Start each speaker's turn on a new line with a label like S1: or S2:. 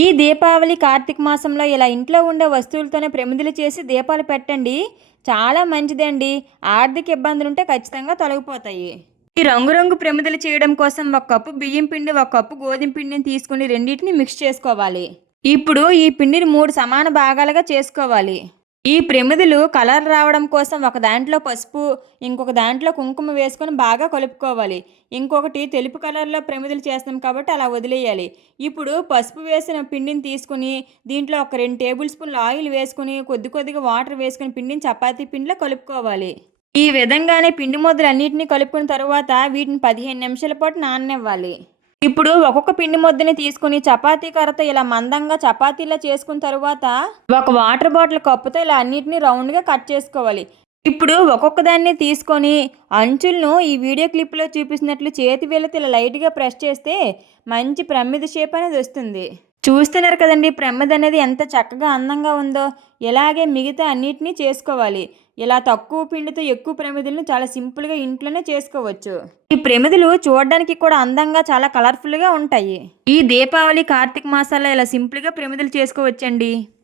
S1: ఈ దీపావళి కార్తీక మాసంలో ఇలా ఇంట్లో ఉండే వస్తువులతోనే ప్రమిదలు చేసి దీపాలు పెట్టండి. చాలా మంచిదండి. ఆర్థిక ఇబ్బందులు ఉంటే ఖచ్చితంగా తొలగిపోతాయి. ఈ రంగురంగు ప్రమిదలు చేయడం కోసం ఒక కప్పు బియ్యం పిండి ఒక కప్పు గోధుమ పిండిని తీసుకుని రెండింటిని మిక్స్ చేసుకోవాలి. ఇప్పుడు ఈ పిండిని మూడు సమాన భాగాలుగా చేసుకోవాలి. ఈ ప్రమిదలు కలర్ రావడం కోసం ఒక దాంట్లో పసుపు ఇంకొక దాంట్లో కుంకుమ వేసుకొని బాగా కలుపుకోవాలి. ఇంకొకటి తెలుపు కలర్లో ప్రమిదలు చేస్తాం కాబట్టి అలా వదిలేయాలి. ఇప్పుడు పసుపు వేసిన పిండిని తీసుకుని దీంట్లో ఒక రెండు టేబుల్ స్పూన్లు ఆయిల్ వేసుకుని కొద్ది కొద్దిగా వాటర్ వేసుకుని పిండిని చపాతీ పిండిలో కలుపుకోవాలి. ఈ విధంగానే పిండి ముద్దలు అన్నింటినీ కలుపుకున్న తర్వాత వీటిని పదిహేను నిమిషాల పాటు నాననివ్వాలి. ఇప్పుడు ఒక్కొక్క పిండి ముద్దని తీసుకుని చపాతీ కర్రతో ఇలా మందంగా చపాతీలా చేసుకున్న తర్వాత ఒక వాటర్ బాటిల్ కప్పుతో ఇలా అన్నిటిని రౌండ్గా కట్ చేసుకోవాలి. ఇప్పుడు ఒక్కొక్క దాన్ని తీసుకొని అంచులను ఈ వీడియో క్లిప్లో చూపిస్తున్నట్లు చేతి వేలతో ఇలా లైట్గా ప్రెస్ చేస్తే మంచి ప్రమిద షేప్ అనేది వస్తుంది. చూస్తున్నారు కదండి ప్రమిద అనేది ఎంత చక్కగా అందంగా ఉందో. ఇలాగే మిగతా అన్నిటినీ చేసుకోవాలి. ఇలా తక్కువ పిండితో ఎక్కువ ప్రమిదలను చాలా సింపుల్గా ఇంట్లోనే చేసుకోవచ్చు. ఈ ప్రమిదలు చూడడానికి కూడా అందంగా చాలా కలర్ఫుల్గా ఉంటాయి. ఈ దీపావళి కార్తీక మాసాల్లో ఇలా సింపుల్గా ప్రమిదలు చేసుకోవచ్చండి.